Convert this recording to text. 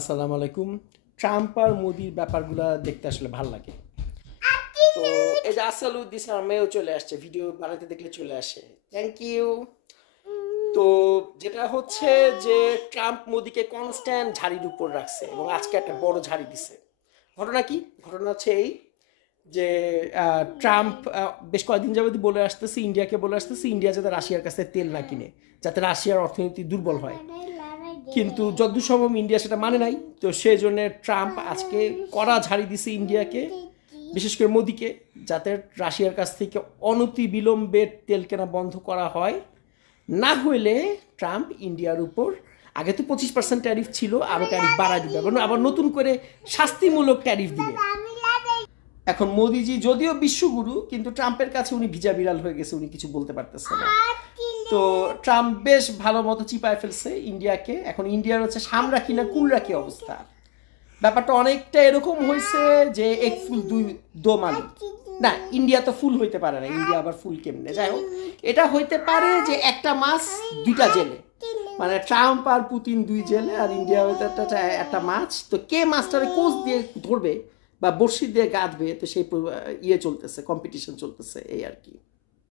আসসালামু আলাইকুম। ট্রাম্প আর মোদির ব্যাপারগুলো দেখতে আসলে ভাল লাগে। তো এই যে আসাদুদ্দিন স্যার মেয়েও চলে আসছে, ভিডিও বানাতে দেখলে চলে আসে। Thank you. তো যেটা হচ্ছে যে ট্রাম্প মোদিকে কনস্ট্যান্ট ঝাড়ির উপর রাখছে এবং আজকে একটা বড় ঝাড়ি দিছে। ঘটনা কি? ঘটনা হচ্ছে এই যে ট্রাম্প বেশ কয়েকদিন যাবতই বলে আসতেছে, ইন্ডিয়াকে বলে আসতেছে ইন্ডিয়া যাতে রাশিয়ার কাছে তেল না কিনে, যাতে রাশিয়ার অর্থনীতি দুর্বল হয়। কিন্তু যদ্দূর সম্ভব ইন্ডিয়া সেটা মানে নাই। তো সেই জন্য ট্রাম্প আজকে কড়া ঝাড়ি দিছে ইন্ডিয়াকে, বিশেষ করে মোদিকে, যাতে রাশিয়ার কাছ থেকে অনতি বিলম্বে তেল কেনা বন্ধ করা হয়। না হইলে ট্রাম্প ইন্ডিয়ার উপর, আগে তো 25% ট্যারিফ ছিল, আরও ট্যারিফ বাড়ায় দিবে, আবার নতুন করে শাস্তিমূলক ট্যারিফ দিবে। এখন মোদিজি যদিও বিশ্বগুরু, কিন্তু ট্রাম্পের কাছে উনি ভিজা বিড়াল হয়ে গেছে, উনি কিছু বলতে পারতেছে না। তো ট্রাম্প বেশ ভালো মতো চিপায় ফেলছে ইন্ডিয়াকে। এখন ইন্ডিয়ার হচ্ছে সামরা কিনা কুল রাখি অবস্থা। ব্যাপারটা অনেকটা এরকম হয়েছে যে এক ফুল দুই দো মানে না, ইন্ডিয়া তো ফুল হইতে পারে না, ইন্ডিয়া আবার ফুল কেমনে, যাই হোক এটা হইতে পারে যে একটা মাছ দুইটা জেলে, মানে ট্রাম্প আর পুতিন দুই জেলে, আর ইন্ডিয়া হইতে একটা মাছ। তো কে মাছটারে কোচ দিয়ে ধরবে বা বড়শি দিয়ে গাঁথবে, তো সেই ইয়ে চলতেছে, কম্পিটিশন চলতেছে, এই আর কি।